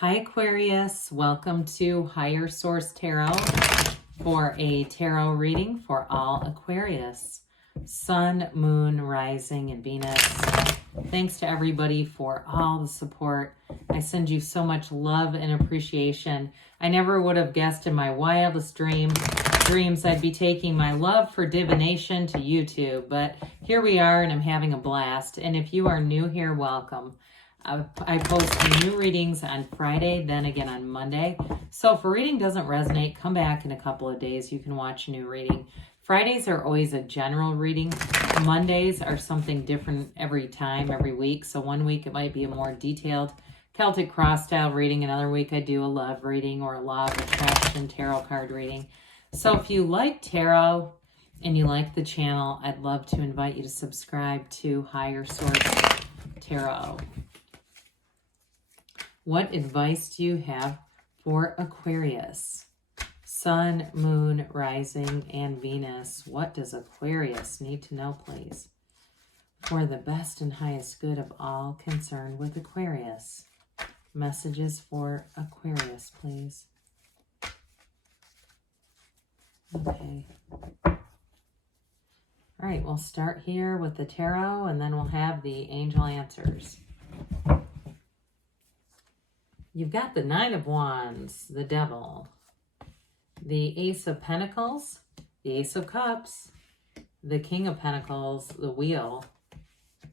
Hi Aquarius, welcome to Higher Source Tarot for a tarot reading for all Aquarius. Sun, Moon, Rising, and Venus. Thanks to everybody for all the support. I send you so much love and appreciation. I never would have guessed in my wildest dreams I'd be taking my love for divination to YouTube, but here we are and I'm having a blast. And if you are new here, welcome. I post new readings on Friday, then again on Monday. So if a reading doesn't resonate, come back in a couple of days. You can watch a new reading. Fridays are always a general reading. Mondays are something different every time, every week. So one week it might be a more detailed Celtic cross style reading. Another week I do a love reading or a law of attraction tarot card reading. So if you like tarot and you like the channel, I'd love to invite you to subscribe to Higher Source Tarot. What advice do you have for Aquarius? Sun, Moon, Rising, and Venus. What does Aquarius need to know, please? For the best and highest good of all concerned with Aquarius. Messages for Aquarius, please. Okay. All right, we'll start here with the tarot, and then we'll have the angel answers. You've got the Nine of Wands, the Devil, the Ace of Pentacles, the Ace of Cups, the King of Pentacles, the Wheel,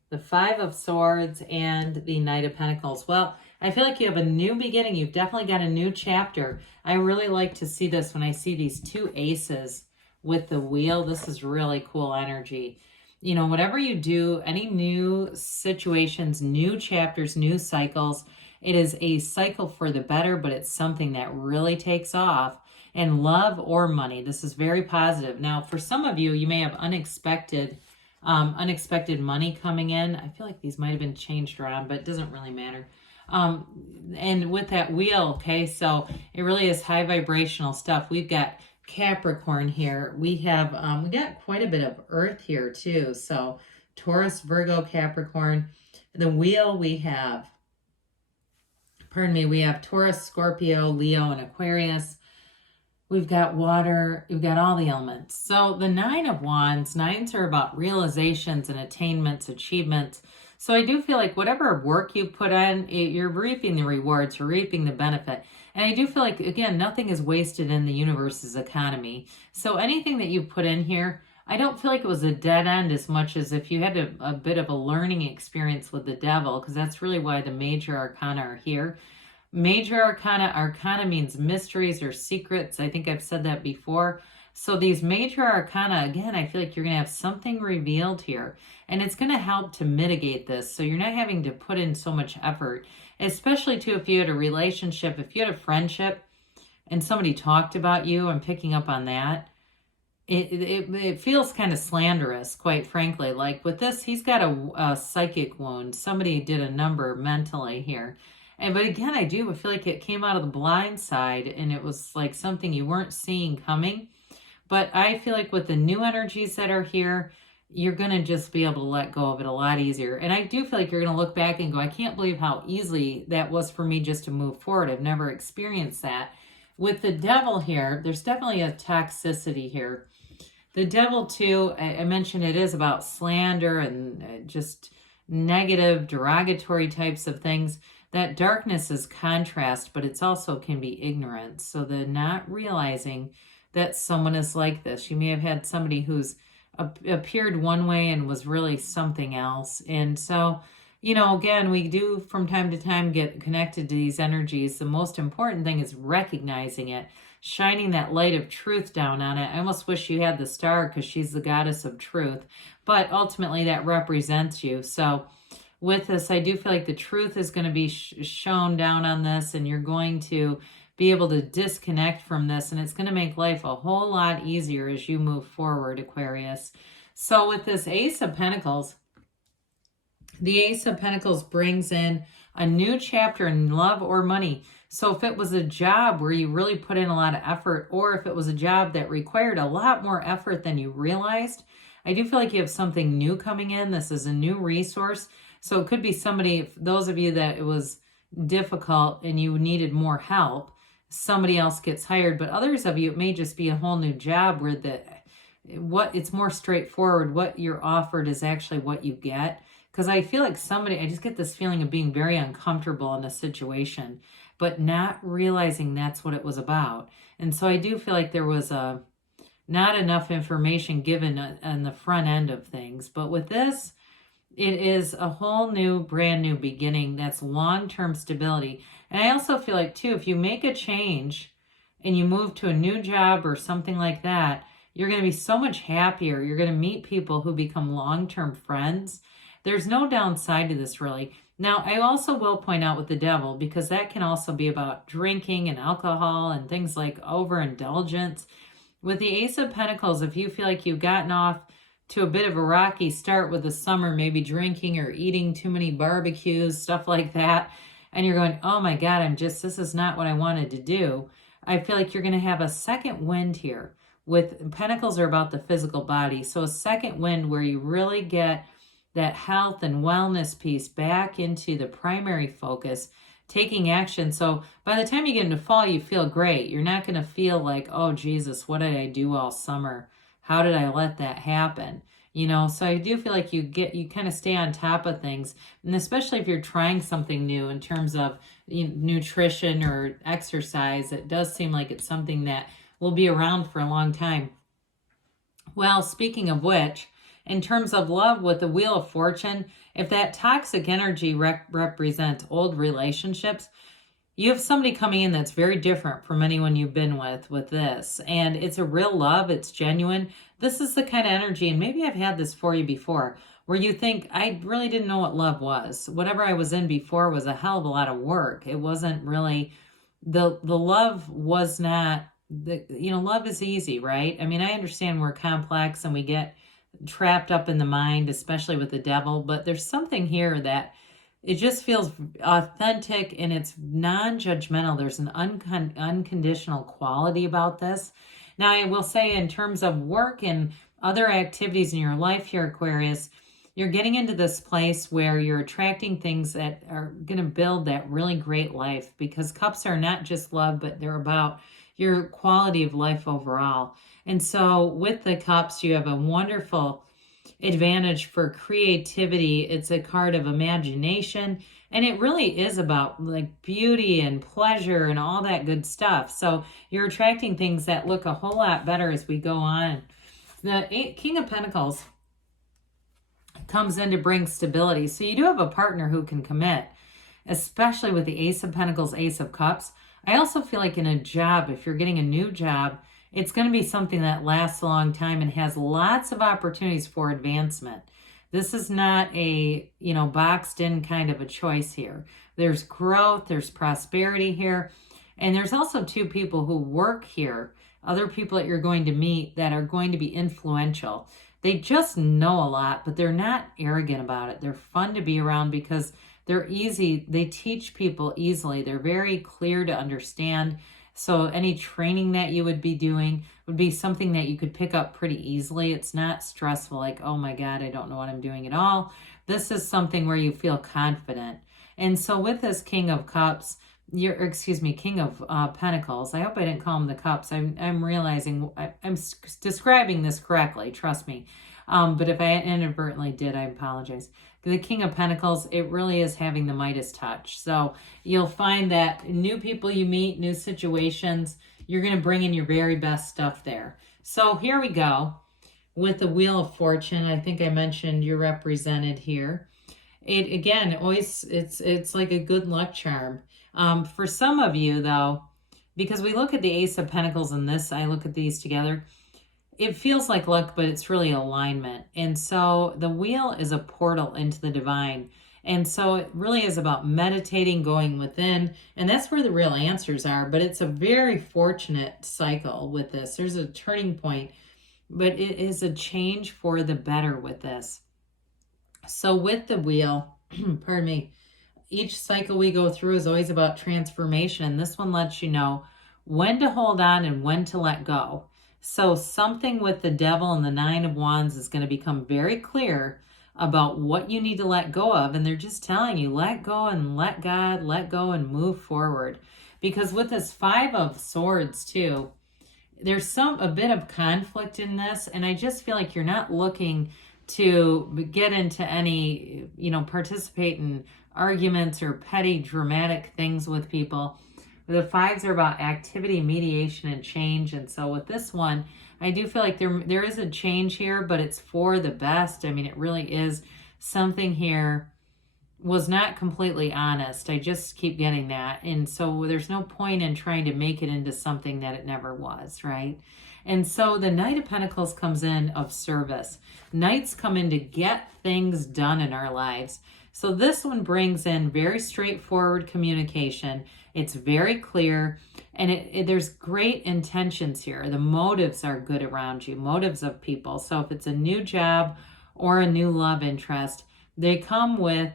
the Five of Swords, and the Knight of Pentacles. Well, I feel like you have a new beginning. You've definitely got a new chapter. I really like to see this when I see these two aces with the Wheel. This is really cool energy. You know, whatever you do, any new situations, new chapters, new cycles, it is a cycle for the better, but it's something that really takes off. And love or money, this is very positive. Now, for some of you, you may have unexpected money coming in. I feel like these might have been changed around, but it doesn't really matter. And with that Wheel, okay, so it really is high vibrational stuff. We've got Capricorn here. We have we got quite a bit of Earth here too. So Taurus, Virgo, Capricorn. The Wheel we have. We have Taurus, Scorpio, Leo, and Aquarius. We've got water. We've got all the elements. So the Nine of Wands, nines are about realizations and attainments, achievements. So I do feel like whatever work you put in, you're reaping the rewards, you're reaping the benefit. And I do feel like, again, nothing is wasted in the universe's economy. So anything that you put in here, I don't feel like it was a dead end as much as if you had a bit of a learning experience with the Devil, because that's really why the major arcana are here. Major arcana means mysteries or secrets. I think I've said that before. So these major arcana, again, I feel like you're going to have something revealed here, and it's going to help to mitigate this. So you're not having to put in so much effort, especially too if you had a relationship, if you had a friendship and somebody talked about you and picking up on that. It feels kind of slanderous, quite frankly. Like with this, he's got a psychic wound. Somebody did a number mentally here. But again, I feel like it came out of the blind side and it was like something you weren't seeing coming. But I feel like with the new energies that are here, you're going to just be able to let go of it a lot easier. And I do feel like you're going to look back and go, I can't believe how easily that was for me just to move forward. I've never experienced that. With the Devil here, there's definitely a toxicity here. The Devil, too, I mentioned it is about slander and just negative, derogatory types of things. That darkness is contrast, but it's also can be ignorance. So the not realizing that someone is like this. You may have had somebody who's appeared one way and was really something else. And so, you know, again, we do from time to time get connected to these energies. The most important thing is recognizing it, shining that light of truth down on it. I almost wish you had the star because she's the goddess of truth, but ultimately that represents you. So with this, I do feel like the truth is going to be shown down on this, and you're going to be able to disconnect from this, and it's going to make life a whole lot easier as you move forward, Aquarius. So with this Ace of Pentacles, the Ace of Pentacles brings in a new chapter in love or money. So if it was a job where you really put in a lot of effort, or if it was a job that required a lot more effort than you realized, I do feel like you have something new coming in. This is a new resource. So it could be somebody, those of you that it was difficult and you needed more help, somebody else gets hired. But others of you, it may just be a whole new job where it's more straightforward. What you're offered is actually what you get. Because I feel like I just get this feeling of being very uncomfortable in a situation, but not realizing that's what it was about. And so I do feel like there was not enough information given on the front end of things. But with this, it is a whole new, brand new beginning. That's long-term stability. And I also feel like, too, if you make a change and you move to a new job or something like that, you're going to be so much happier. You're going to meet people who become long-term friends. There's no downside to this, really. Now, I also will point out with the devil, because that can also be about drinking and alcohol and things like overindulgence. With the Ace of Pentacles, if you feel like you've gotten off to a bit of a rocky start with the summer, maybe drinking or eating too many barbecues, stuff like that, and you're going, oh my God, this is not what I wanted to do. I feel like you're going to have a second wind here. With Pentacles are about the physical body. So a second wind where you really get that health and wellness piece back into the primary focus, taking action. So by the time you get into fall, you feel great. You're not going to feel like, oh, Jesus, what did I do all summer? How did I let that happen? So I do feel like you kind of stay on top of things. And especially if you're trying something new in terms of nutrition or exercise, it does seem like it's something that will be around for a long time. Well, speaking of which, in terms of love with the Wheel of Fortune, if that toxic energy represents old relationships, you have somebody coming in that's very different from anyone you've been with this. And it's a real love. It's genuine. This is the kind of energy, and maybe I've had this for you before, where you think, I really didn't know what love was. Whatever I was in before was a hell of a lot of work. It wasn't really, the love was not, love is easy, right? I mean, I understand we're complex and we get trapped up in the mind, especially with the devil, but there's something here that it just feels authentic and it's non-judgmental. There's an unconditional quality about this. Now, I will say in terms of work and other activities in your life here, Aquarius, you're getting into this place where you're attracting things that are going to build that really great life, because cups are not just love, but they're about your quality of life overall. And so with the cups, you have a wonderful advantage for creativity. It's a card of imagination, and it really is about like beauty and pleasure and all that good stuff. So you're attracting things that look a whole lot better as we go on. The King of Pentacles comes in to bring stability. So you do have a partner who can commit, especially with the Ace of Pentacles, Ace of Cups. I also feel like in a job, if you're getting a new job, it's going to be something that lasts a long time and has lots of opportunities for advancement. This is not a, boxed in kind of a choice here. There's growth, there's prosperity here. And there's also two people who work here, other people that you're going to meet that are going to be influential. They just know a lot, but they're not arrogant about it. They're fun to be around because they're easy. They teach people easily. They're very clear to understand. So any training that you would be doing would be something that you could pick up pretty easily. It's not stressful like, oh my God, I don't know what I'm doing at all. This is something where you feel confident. And so with this King of Cups, King of Pentacles, I hope I didn't call him the Cups. I'm realizing I'm describing this correctly, trust me. But if I inadvertently did, I apologize. The King of Pentacles, it really is having the Midas touch. So you'll find that new people you meet, new situations, you're going to bring in your very best stuff there. So here we go with the Wheel of Fortune. I think I mentioned you're represented here. It's like a good luck charm. For some of you though, because we look at the Ace of Pentacles and this, I look at these together, it feels like luck, but it's really alignment. And so the wheel is a portal into the divine. And so it really is about meditating, going within, and that's where the real answers are. But it's a very fortunate cycle with this. There's a turning point, but it is a change for the better with this. So with the wheel, pardon me, each cycle we go through is always about transformation. This one lets you know when to hold on and when to let go. So something with the devil and the Nine of Wands is going to become very clear about what you need to let go of. And they're just telling you, let go and let God, let go and move forward. Because with this 5 of Swords too, there's a bit of conflict in this. And I just feel like you're not looking to get into any, participate in arguments or petty dramatic things with people. The 5s are about activity, mediation, and change. And so with this one, I do feel like there is a change here, but it's for the best. I mean, it really is. Something here was not completely honest. I just keep getting that. And so there's no point in trying to make it into something that it never was, right? And so the Knight of Pentacles comes in of service. Knights come in to get things done in our lives. So this one brings in very straightforward communication. It's very clear, and there's great intentions here. The motives are good around you, motives of people. So if it's a new job or a new love interest, they come with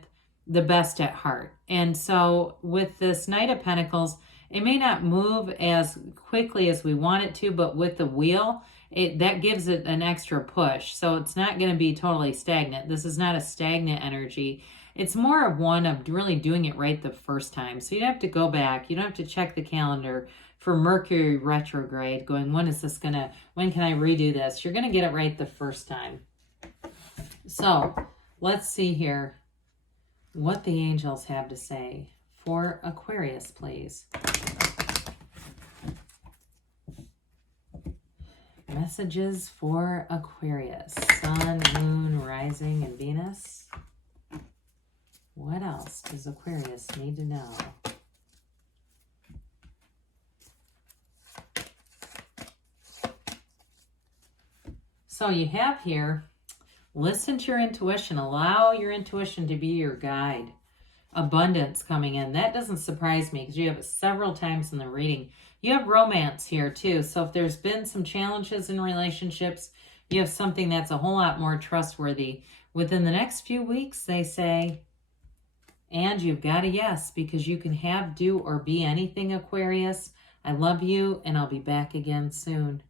the best at heart. And so with this Knight of Pentacles, it may not move as quickly as we want it to, but with the wheel, that gives it an extra push. So it's not going to be totally stagnant. This is not a stagnant energy. It's more of one of really doing it right the first time. So you don't have to go back. You don't have to check the calendar for Mercury retrograde going, when can I redo this? You're going to get it right the first time. So let's see here what the angels have to say for Aquarius, please. Messages for Aquarius. Sun, Moon, Rising, and Venus. What else does Aquarius need to know? So you have here, listen to your intuition. Allow your intuition to be your guide. Abundance coming in. That doesn't surprise me because you have it several times in the reading. You have romance here too. So if there's been some challenges in relationships, you have something that's a whole lot more trustworthy. Within the next few weeks, they say, and you've got a yes, because you can have, do, or be anything, Aquarius. I love you, and I'll be back again soon.